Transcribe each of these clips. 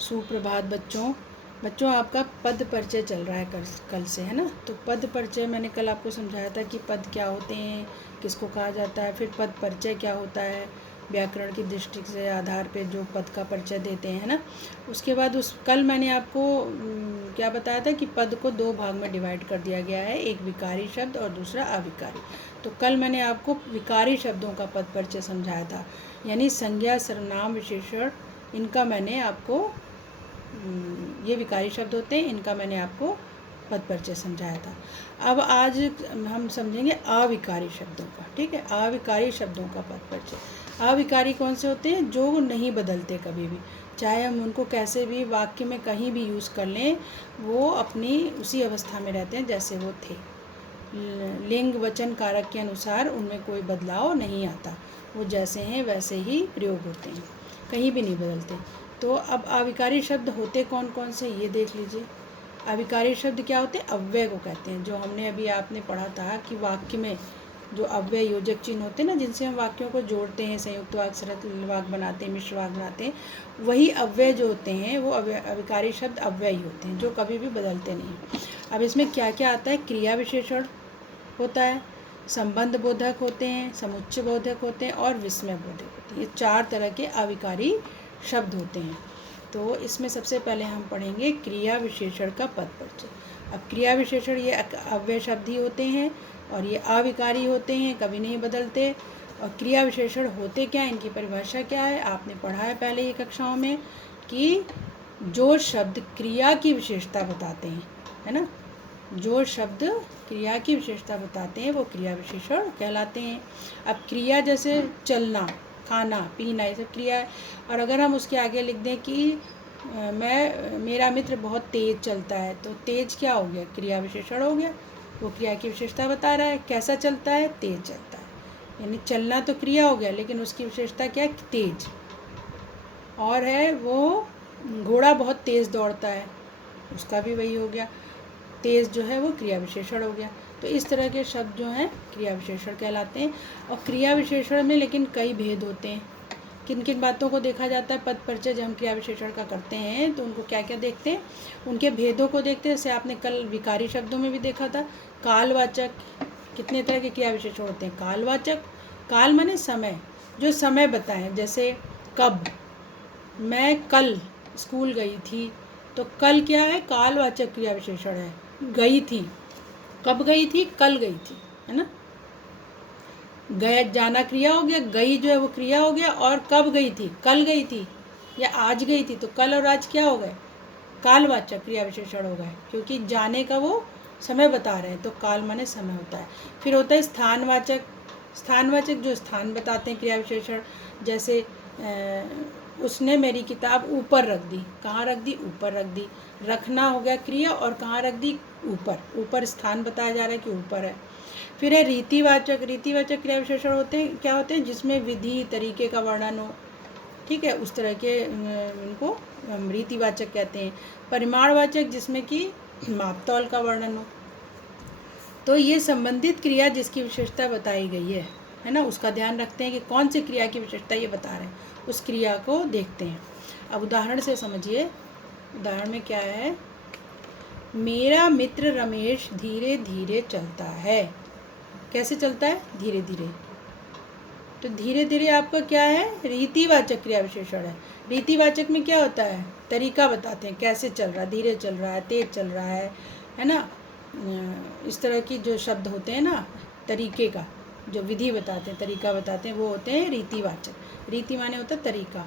सुप्रभात बच्चों। बच्चों आपका पद परिचय चल रहा है कल से, है ना। तो पद परिचय मैंने कल आपको समझाया था कि पद क्या होते हैं, किसको कहा जाता है, फिर पद परिचय क्या होता है, व्याकरण की दृष्टि से आधार पे जो पद का परिचय देते हैं, है ना। उसके बाद कल मैंने आपको क्या बताया था कि पद को दो भाग में डिवाइड कर दिया गया है, एक विकारी शब्द और दूसरा अविकारी। तो कल मैंने आपको विकारी शब्दों का पद परिचय समझाया था, यानी संज्ञा, सर्वनाम, विशेषण, इनका मैंने आपको ये विकारी शब्द होते हैं, इनका मैंने आपको पद परिचय समझाया था। अब आज हम समझेंगे अविकारी शब्दों का, ठीक है। अविकारी शब्दों का पद परिचय। अविकारी कौन से होते हैं? जो नहीं बदलते कभी भी, चाहे हम उनको कैसे भी वाक्य में कहीं भी यूज़ कर लें, वो अपनी उसी अवस्था में रहते हैं जैसे वो थे। लिंग वचन कारक के अनुसार उनमें कोई बदलाव नहीं आता, वो जैसे हैं वैसे ही प्रयोग होते हैं, कहीं भी नहीं बदलते। तो अब अविकारी शब्द होते कौन कौन से ये देख लीजिए। अविकारी शब्द क्या होते हैं? अव्यय को कहते हैं। जो हमने अभी आपने पढ़ा था कि वाक्य में जो अव्यय योजक चिन्ह होते हैं ना, जिनसे हम वाक्यों को जोड़ते हैं, संयुक्त वाक्य, सरल वाक्य बनाते हैं, मिश्र वाक्य बनाते हैं, वही अव्यय जो होते हैं वो अविकारी शब्द अव्यय होते हैं, जो कभी भी बदलते नहीं। अब इसमें क्या क्या आता है? क्रिया विशेषण होता है, संबंध बोधक होते हैं, समुच्चय बोधक होते हैं और विस्मय बोधक होते हैं। ये चार तरह के अविकारी शब्द होते हैं। तो इसमें सबसे पहले हम पढ़ेंगे क्रिया विशेषण का पद परिचय। अब क्रिया विशेषण ये अव्यय शब्द ही होते हैं और ये अविकारी होते हैं, कभी नहीं बदलते। और क्रिया विशेषण होते क्या हैं, इनकी परिभाषा क्या है, आपने पढ़ा है पहले ही कक्षाओं में कि जो शब्द क्रिया की विशेषता बताते हैं, है ना, जो शब्द क्रिया की विशेषता बताते हैं वो क्रिया विशेषण कहलाते हैं। अब क्रिया जैसे चलना, खाना, पीना, ये सब क्रिया है। और अगर हम उसके आगे लिख दें कि मेरा मित्र बहुत तेज़ चलता है, तो तेज क्या हो गया? क्रिया विशेषण हो गया। वो क्रिया की विशेषता बता रहा है, कैसा चलता है? तेज चलता है। यानी चलना तो क्रिया हो गया, लेकिन उसकी विशेषता क्या है? तेज। और है वो घोड़ा बहुत तेज़ दौड़ता है, उसका भी वही हो गया, तेज़ जो है वो क्रिया विशेषण हो गया। तो इस तरह के शब्द जो हैं क्रिया विशेषण कहलाते हैं। और क्रिया विशेषण में लेकिन कई भेद होते हैं। किन किन बातों को देखा जाता है पद परिचय जब हम क्रिया विशेषण का करते हैं, तो उनको क्या क्या देखते हैं, उनके भेदों को देखते हैं। जैसे आपने कल विकारी शब्दों में भी देखा था, कालवाचक, कितने तरह के क्रिया विशेषण होते हैं। कालवाचक, काल माने समय, जो समय बताएं, जैसे कब, मैं कल स्कूल गई थी, तो कल क्या है? कालवाचक क्रिया विशेषण है। गई थी, कब गई थी? कल गई थी, है ना। गया जाना क्रिया हो गया, गई जो है वो क्रिया हो गया, और कब गई थी? कल गई थी या आज गई थी। तो कल और आज क्या हो गए? कालवाचक क्रिया विशेषण हो गए, क्योंकि जाने का वो समय बता रहे हैं, तो काल माने समय होता है। फिर होता है स्थानवाचक, स्थानवाचक जो स्थान बताते हैं क्रिया विशेषण, जैसे उसने मेरी किताब ऊपर रख दी, कहाँ रख दी? ऊपर रख दी। रखना हो गया क्रिया, और कहाँ रख दी? ऊपर, ऊपर स्थान बताया जा रहा है कि ऊपर है। फिर है रीतिवाचक, रीतिवाचक क्रिया विशेषण होते हैं, क्या होते हैं? जिसमें विधि तरीके का वर्णन हो, ठीक है, उस तरह के उनको हम रीतिवाचक कहते हैं। परिमाणवाचक, जिसमें कि मापतौल का वर्णन हो। तो ये संबंधित क्रिया जिसकी विशेषता बताई गई है ना, उसका ध्यान रखते हैं कि कौन सी क्रिया की विशेषता ये बता रहे हैं, उस क्रिया को देखते हैं। अब उदाहरण से समझिए। उदाहरण में क्या है? मेरा मित्र रमेश धीरे धीरे चलता है। कैसे चलता है? धीरे धीरे। तो धीरे धीरे आपका क्या है? रीतिवाचक क्रिया विशेषण है। रीतिवाचक में क्या होता है? तरीका बताते हैं, कैसे चल रहा है, धीरे चल रहा है, तेज चल रहा है ना। इस तरह की जो शब्द होते हैं ना, तरीके का जो विधि बताते हैं, तरीका बताते हैं, वो होते हैं रीतिवाचक। रीति माने होता है तरीका,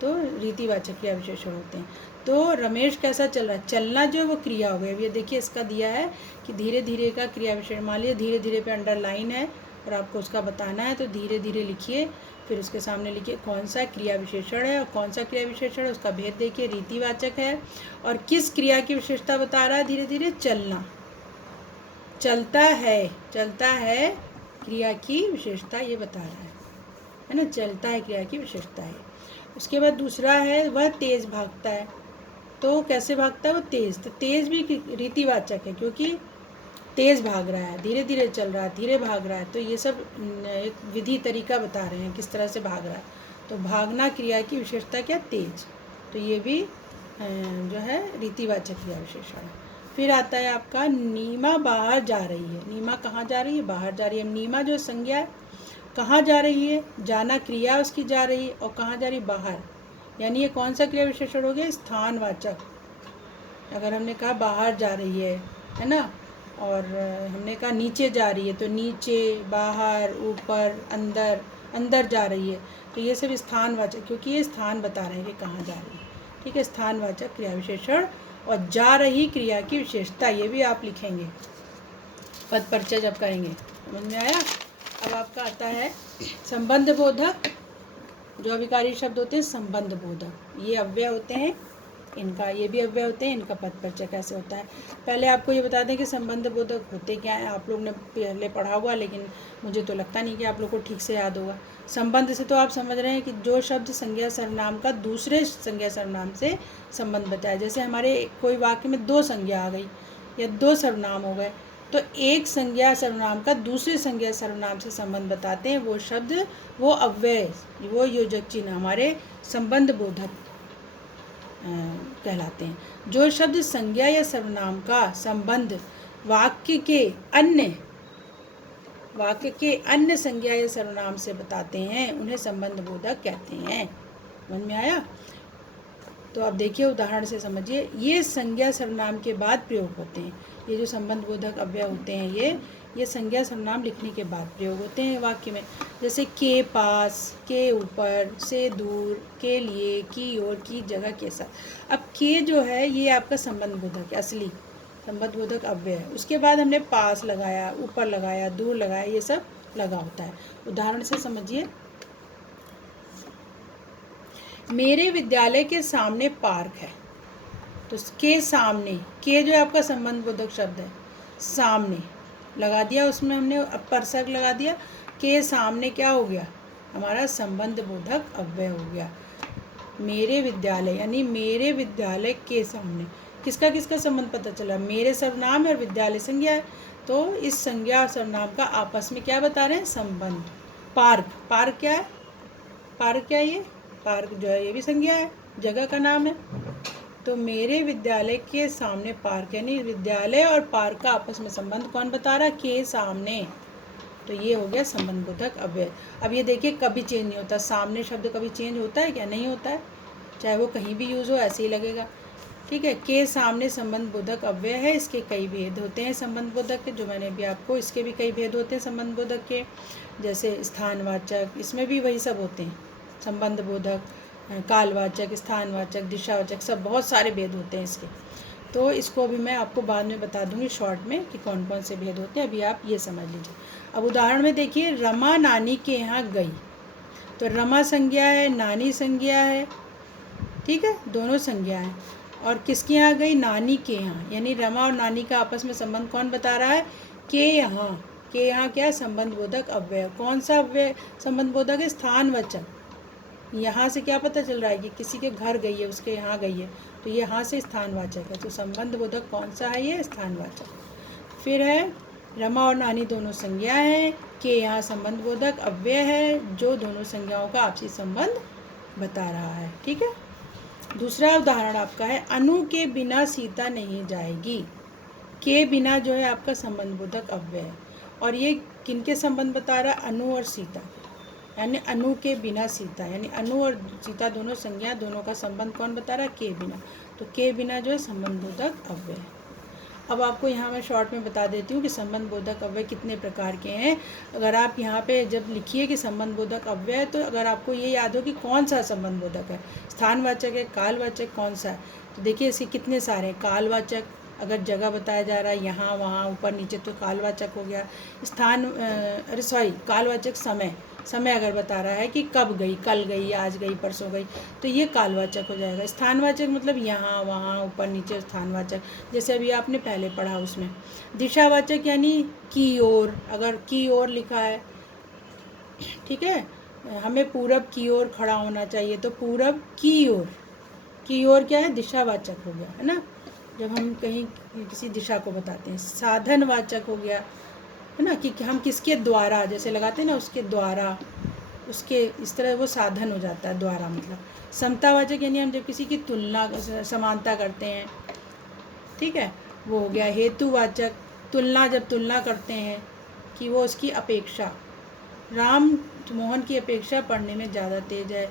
तो रीतिवाचक क्रिया विशेषण होते हैं। तो रमेश कैसा चल रहा है? चलना जो है वो क्रिया हो गई। अब ये देखिए, इसका दिया है कि धीरे धीरे का क्रिया विशेषण। मान लीजिए धीरे धीरे पे अंडरलाइन है और आपको उसका बताना है, तो धीरे धीरे लिखिए, फिर उसके सामने लिखिए कौन सा क्रिया विशेषण है और कौन सा क्रिया विशेषण है, उसका भेद देखिए। रीतिवाचक है और किस क्रिया की विशेषता बता रहा है? धीरे धीरे चलना, चलता है, चलता है क्रिया की विशेषता ये बता रहा है ना। चलता है क्रिया की विशेषता है। उसके बाद दूसरा है, वह तेज़ भागता है। तो कैसे भागता है? वो तेज़, तो तेज़ भी रीतिवाचक है, क्योंकि तेज़ भाग रहा है, धीरे धीरे चल रहा है, धीरे भाग रहा है। तो ये सब एक विधि तरीका बता रहे हैं किस तरह से भाग रहा है। तो भागना क्रिया की विशेषता क्या? तेज। तो ये भी जो है रीतिवाचक क्रिया विशेषण है। फिर आता है आपका नीमा बाहर जा रही है। नीमा कहाँ जा रही है? बाहर जा रही है। नीमा जो संज्ञा है, कहाँ जा रही है? जाना क्रिया उसकी जा रही है, और कहाँ जा रही? बाहर। यानी ये कौन सा क्रिया विशेषण हो गया? स्थानवाचक। अगर हमने कहा बाहर जा रही है ना, और हमने कहा नीचे जा रही है, तो नीचे, बाहर, ऊपर, अंदर, अंदर जा रही है, तो ये सब स्थानवाचक, क्योंकि ये स्थान बता रहे हैं कि कहाँ जा रही है। ठीक है, स्थानवाचक क्रिया विशेषण। और जा रही क्रिया की विशेषता, ये भी आप लिखेंगे पद परिचय जब करेंगे। समझ में आया? अब आपका आता है संबंध बोधक। जो अभिकारी शब्द होते हैं संबंध बोधक, ये अव्यय होते हैं इनका, ये भी अव्यय होते हैं इनका। पद परिचय कैसे होता है? पहले आपको ये बता दें कि संबंध बोधक होते क्या हैं। आप लोग ने पहले पढ़ा हुआ, लेकिन मुझे तो लगता नहीं कि आप लोग को ठीक से याद होगा। संबंध से तो आप समझ रहे हैं कि जो शब्द संज्ञा सर्वनाम का दूसरे संज्ञा सर्वनाम से संबंध बताया। जैसे हमारे कोई वाक्य में 2 संज्ञा आ गई या 2 सर्वनाम हो गए, तो एक संज्ञा सर्वनाम का दूसरे संज्ञा सर्वनाम से संबंध बताते हैं, वो शब्द, वो अव्यय, वो योजक चिन्ह हमारे संबंध बोधक कहलाते हैं। जो शब्द संज्ञा या सर्वनाम का संबंध वाक्य के अन्य संज्ञा या सर्वनाम से बताते हैं, उन्हें संबंध बोधक कहते हैं। समझ में आया? तो अब देखिए उदाहरण से समझिए। ये संज्ञा सर्वनाम के बाद प्रयोग होते हैं। ये जो संबंध बोधक अव्यय होते हैं, ये संज्ञा सर्वनाम लिखने के बाद प्रयोग होते हैं वाक्य में। जैसे के पास, के ऊपर, से दूर, के लिए, की ओर, की जगह, के साथ। अब के जो है ये आपका संबंध बोधक है, असली संबंध बोधक अव्यय है। उसके बाद हमने पास लगाया, ऊपर लगाया, दूर लगाया, ये सब लगा होता है। उदाहरण से समझिए। मेरे विद्यालय के सामने पार्क है। तो के सामने, के जो है आपका संबंध बोधक शब्द है, सामने लगा दिया, उसमें हमने अपर सर्ग लगा दिया। के सामने क्या हो गया? हमारा संबंध बोधक अव्यय हो गया। मेरे विद्यालय यानी मेरे विद्यालय के सामने, किसका किसका संबंध पता चला? मेरे सर्वनाम है और विद्यालय संज्ञा है, तो इस संज्ञा और सर्वनाम का आपस में क्या बता रहे हैं? संबंध। पार्क, पार्क क्या है? पार्क क्या है? ये पार्क जो है ये भी संज्ञा है, जगह का नाम है। तो मेरे विद्यालय के सामने पार्क, यानी विद्यालय और पार्क का आपस में संबंध कौन बता रहा है? के सामने। तो ये हो गया संबंध बोधक अव्यय। अब ये देखिए कभी चेंज नहीं होता, सामने शब्द कभी चेंज होता है क्या? नहीं होता है, चाहे वो कहीं भी यूज़ हो ऐसे ही लगेगा। ठीक है, के सामने संबंध बोधक अव्यय है। इसके कई भेद होते हैं संबंध बोधक के, जो मैंने अभी आपको, इसके भी कई भेद होते हैं संबंध बोधक के। जैसे स्थानवाचक, इसमें भी वही सब होते हैं, संबंध बोधक, कालवाचक, स्थानवाचक, दिशावाचक, सब बहुत सारे भेद होते हैं इसके। तो इसको अभी मैं आपको बाद में बता दूंगी शॉर्ट में कि कौन कौन से भेद होते हैं, अभी आप ये समझ लीजिए। अब उदाहरण में देखिए, रमा नानी के यहाँ गई। तो रमा संज्ञा है, नानी संज्ञा है, ठीक है, दोनों संज्ञा है। और किसके यहाँ गई? नानी के यहाँ। यानी रमा और नानी का आपस में संबंध कौन बता रहा है? के यहाँ। के यहाँ क्या? संबंध बोधक अव्यय। कौन सा अव्यय संबंध बोधक है? स्थानवाचक। यहाँ से क्या पता चल रहा है कि किसी के घर गई है, उसके यहाँ गई है, तो ये यहाँ से स्थानवाचक है। तो संबंध बोधक कौन सा है? ये स्थानवाचक। फिर है रमा और नानी दोनों संज्ञा है, के यहाँ संबंध बोधक अव्यय है, जो दोनों संज्ञाओं का आपसी संबंध बता रहा है। ठीक है। दूसरा उदाहरण आपका है, अनु के बिना सीता नहीं जाएगी। के बिना जो है आपका संबंध बोधक अव्यय है, और ये किनके संबंध बता रहा है? अनु और सीता, यानी अनु के बिना सीता, यानी अनु और सीता दोनों संज्ञा, दोनों का संबंध कौन बता रहा है? के बिना। तो के बिना जो है संबंध बोधक अव्यय है। अब आपको यहाँ मैं शॉर्ट में बता देती हूँ कि संबंध बोधक अव्यय कितने प्रकार के हैं। अगर आप यहाँ पे जब लिखिए कि संबंध बोधक अव्यय है, तो अगर आपको ये याद हो कि कौन सा संबंध बोधक है, स्थानवाचक है, कालवाचक, कौन सा है, तो देखिए इसके कितने सारे हैं। कालवाचक, अगर जगह बताया जा रहा है यहाँ वहाँ ऊपर नीचे, तो कालवाचक हो गया। कालवाचक समय, समय अगर बता रहा है कि कब गई, कल गई, आज गई, परसों गई, तो ये कालवाचक हो जाएगा। स्थानवाचक मतलब यहाँ वहाँ ऊपर नीचे, स्थानवाचक जैसे अभी आपने पहले पढ़ा उसमें। दिशावाचक यानी की ओर, अगर की ओर लिखा है, ठीक है, हमें पूरब की ओर खड़ा होना चाहिए, तो पूरब की ओर, की ओर क्या है? दिशावाचक हो गया, है ना, जब हम कहीं किसी दिशा को बताते हैं। साधनवाचक हो गया, है ना, कि हम किसके द्वारा, जैसे लगाते हैं ना, उसके द्वारा, उसके इस तरह वो साधन हो जाता है द्वारा। मतलब समतावाचक यानी हम जब किसी की तुलना समानता करते हैं, ठीक है, वो हो गया। हेतुवाचक, तुलना जब तुलना करते हैं कि वो उसकी अपेक्षा, राम मोहन की अपेक्षा पढ़ने में ज़्यादा तेज है,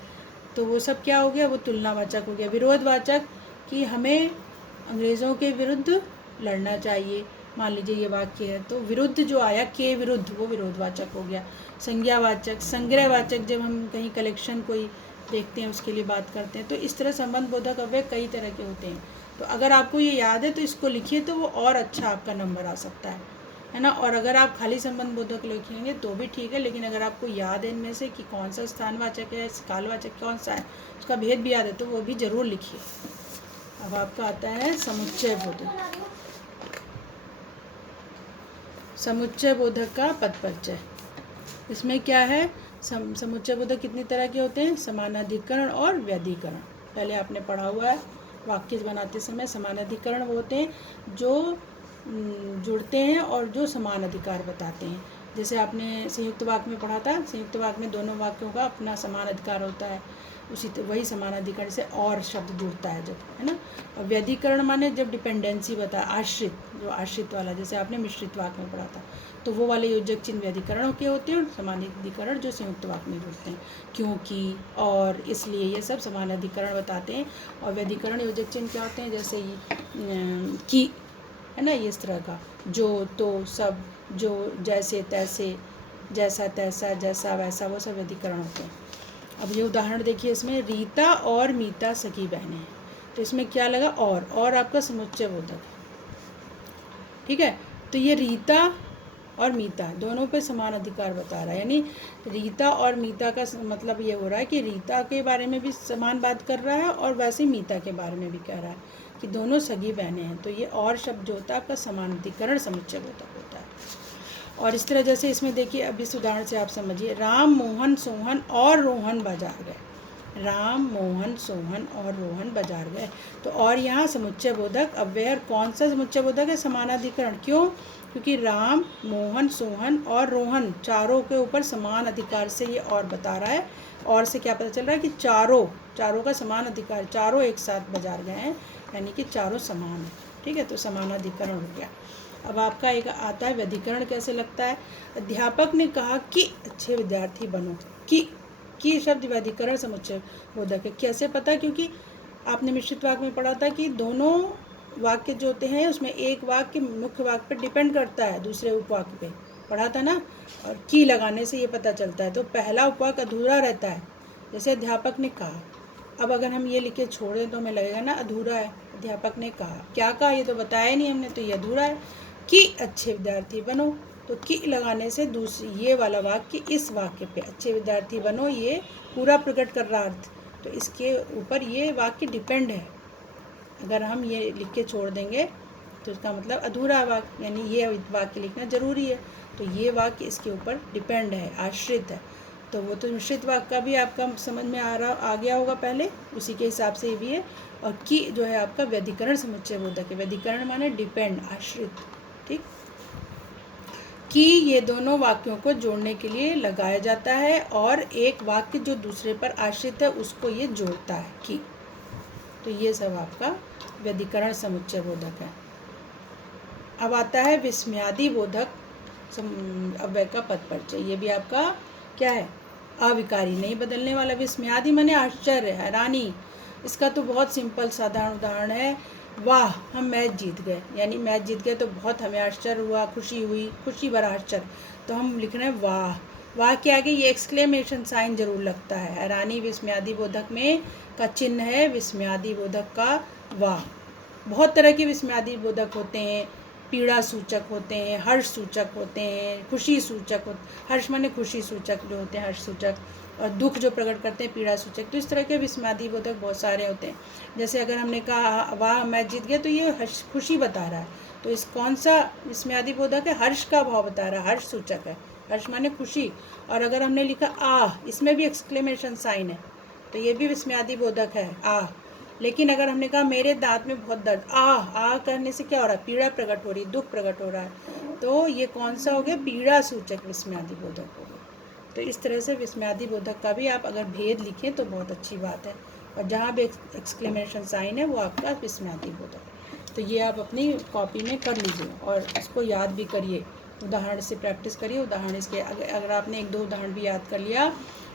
तो वो सब क्या हो गया, वो तुलनावाचक हो गया। विरोधवाचक कि हमें अंग्रेज़ों के विरुद्ध लड़ना चाहिए, मान लीजिए ये वाक्य है, तो विरुद्ध जो आया के विरुद्ध, वो विरोधवाचक हो गया। संज्ञावाचक, संग्रहवाचक जब हम कहीं कलेक्शन कोई देखते हैं उसके लिए बात करते हैं, तो इस तरह संबंध बोधक अव्यय कई तरह के होते हैं। तो अगर आपको ये याद है तो इसको लिखिए, तो वो और अच्छा आपका नंबर आ सकता है ना। और अगर आप खाली संबंध बोधक लिखेंगे तो भी ठीक है, लेकिन अगर आपको याद है इनमें से कि कौन सा स्थानवाचक है, कालवाचक कौन सा है, उसका भेद भी याद है, तो वो भी ज़रूर लिखिए। अब आपका आता है समुच्चय बोधक। समुच्चय बोधक का पद परिचय। इसमें क्या है, समुच्चय बोधक कितनी तरह के होते हैं, समानाधिकरण और व्यधिकरण। पहले आपने पढ़ा हुआ है, वाक्य बनाते समय समानाधिकरण वो होते हैं जो जुड़ते हैं और जो समान अधिकार बताते हैं। जैसे आपने संयुक्त वाक्य में पढ़ा था, संयुक्त वाक्य में दोनों वाक्यों का अपना समान अधिकार होता है, वही समानाधिकरण से और शब्द जुड़ता है जब, है ना। और व्यधिकरण माने जब डिपेंडेंसी बता, आश्रित, जो आश्रित वाला, जैसे आपने मिश्रित वाक्य में पढ़ा था, तो वो वाले योजक चिन्ह व्यधिकरण के होते हैं, और समानाधिकरण जो संयुक्त वाक्य में जुड़ते हैं, क्योंकि, और, इसलिए, ये सब समानाधिकरण बताते हैं। और व्यधिकरण योजक चिन्ह क्या होते हैं, जैसे कि, है ना, ये इस तरह का, जो, तो, सब, जो, जैसे तैसे, जैसा तैसा, जैसा वैसा, वो सब व्यधिकरण होते हैं। अब ये उदाहरण देखिए, इसमें रीता और मीता सगी बहनें हैं, तो इसमें क्या लगा, और आपका समुच्चय बोधक, ठीक है। तो ये रीता और मीता दोनों पे समान अधिकार बता रहा है, यानी रीता और मीता का मतलब ये हो रहा है कि रीता के बारे में भी समान बात कर रहा है और वैसे मीता के बारे में भी कह रहा है कि दोनों सगी बहनें हैं। तो ये और शब्द जो होता है आपका समान अधिकरण समुच्चय बोधक होता है। और इस तरह जैसे इसमें देखिए, अब इस उदाहरण से आप समझिए, राम मोहन सोहन और रोहन बाजार गए, राम मोहन सोहन और रोहन बाजार गए, तो और यहाँ समुच्चय बोधक अव्यय, कौन सा समुच्चय बोधक है, समानाधिकरण। क्यों, क्योंकि राम, मोहन, सोहन और रोहन चारों के ऊपर समान अधिकार से ये और बता रहा है। और से क्या पता चल रहा है कि चारों का समान अधिकार, चारों एक साथ बाजार गए हैं, यानी कि चारों समान है, ठीक है। तो समानाधिकरण हो गया। अब आपका एक आता है व्यधिकरण कैसे लगता है। अध्यापक ने कहा कि अच्छे विद्यार्थी बनो, कि शब्द व्यधिकरण समुच्चय बोधक है। कैसे पता, क्योंकि आपने मिश्रित वाक्य में पढ़ा था कि दोनों वाक्य जो होते हैं उसमें एक वाक्य मुख्य वाक्य पर डिपेंड करता है दूसरे उपवाक्य पे, पढ़ा था ना। और की लगाने से ये पता चलता है, तो पहला उपवाक्य अधूरा रहता है, जैसे अध्यापक ने कहा। अब अगर हम ये लिख के छोड़ दें तो हमें लगेगा ना अधूरा है, अध्यापक ने कहा, क्या कहा ये तो बताया नहीं हमने, तो ये अधूरा है। कि अच्छे विद्यार्थी बनो, तो कि लगाने से दूसरी ये वाला वाक्य इस वाक्य पे, अच्छे विद्यार्थी बनो, ये पूरा प्रकट कर रहा अर्थ, तो इसके ऊपर ये वाक्य डिपेंड है। अगर हम ये लिख के छोड़ देंगे तो इसका मतलब अधूरा वाक्य, यानी ये वाक्य लिखना जरूरी है, तो ये वाक्य इसके ऊपर डिपेंड है, आश्रित है। तो वो तो मिश्रित वाक्य का भी आपका समझ में आ गया होगा पहले, उसी के हिसाब से ये भी है। और कि जो है आपका व्यधिकरण समुच्चय बोधक है, व्यधिकरण माने डिपेंड, आश्रित, ठीक। कि ये दोनों वाक्यों को जोड़ने के लिए लगाया जाता है, और एक वाक्य जो दूसरे पर आश्रित है उसको ये जोड़ता है, कि। तो ये सब आपका व्यधिकरण समुच्चय बोधक है। अब आता है विस्मयादि बोधक अव्यय का पद परिचय। ये भी आपका क्या है, अविकारी, नहीं बदलने वाला। विस्मयादि माने आश्चर्य, हैरानी। इसका तो बहुत सिंपल साधारण उदाहरण है, वाह हम मैच जीत गए, यानी मैच जीत गए तो बहुत हमें आश्चर्य हुआ, खुशी हुई, खुशी भरा आश्चर्य, तो हम लिख रहे हैं वाह। वाह के आगे ये एक्सक्लेमेशन साइन जरूर लगता है। हैरानी विस्मयादि बोधक में का चिन्ह है, विस्मयादि बोधक का वाह। बहुत तरह के विस्मयादि बोधक होते हैं, पीड़ा सूचक होते हैं, हर्ष सूचक होते हैं, खुशी सूचक हर्ष माने खुशी सूचक जो होते हैं, हर्ष सूचक, और दुख जो प्रकट करते हैं पीड़ा सूचक। तो इस तरह के विस्मयादि बोधक बहुत सारे होते हैं। जैसे अगर हमने कहा वाह मैच जीत गया, तो ये हर्ष, खुशी बता रहा है, तो इस कौन सा विस्मयादि बोधक है, हर्ष का भाव बता रहा है, हर्ष सूचक है, हर्ष माने खुशी। और अगर हमने लिखा आह, इसमें भी एक्सक्लेमेशन साइन है, तो ये भी विस्मयादि बोधक है, आह। लेकिन अगर हमने कहा मेरे दांत में बहुत दर्द, आह करने से क्या हो रहा है, पीड़ा प्रकट हो रही, दुख प्रकट हो रहा है, तो ये कौन सा हो गया, पीड़ा सूचक विस्मयादि बोधक हो गया, तो इस तरह से विस्मयादि बोधक का भी आप अगर भेद लिखें तो बहुत अच्छी बात है, और जहाँ भी एक्सक्लेमेशन साइन है वो आपका विस्मयादि बोधक है। तो ये आप अपनी कॉपी में कर लीजिए और इसको याद भी करिए, उदाहरण से प्रैक्टिस करिए। उदाहरण इसके अगर आपने 1-2 उदाहरण भी याद कर लिया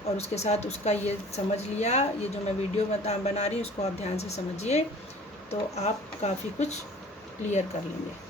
और उसके साथ उसका ये समझ लिया, ये जो मैं वीडियो बना रही हूँ उसको आप ध्यान से समझिए, तो आप काफ़ी कुछ क्लियर कर लेंगे।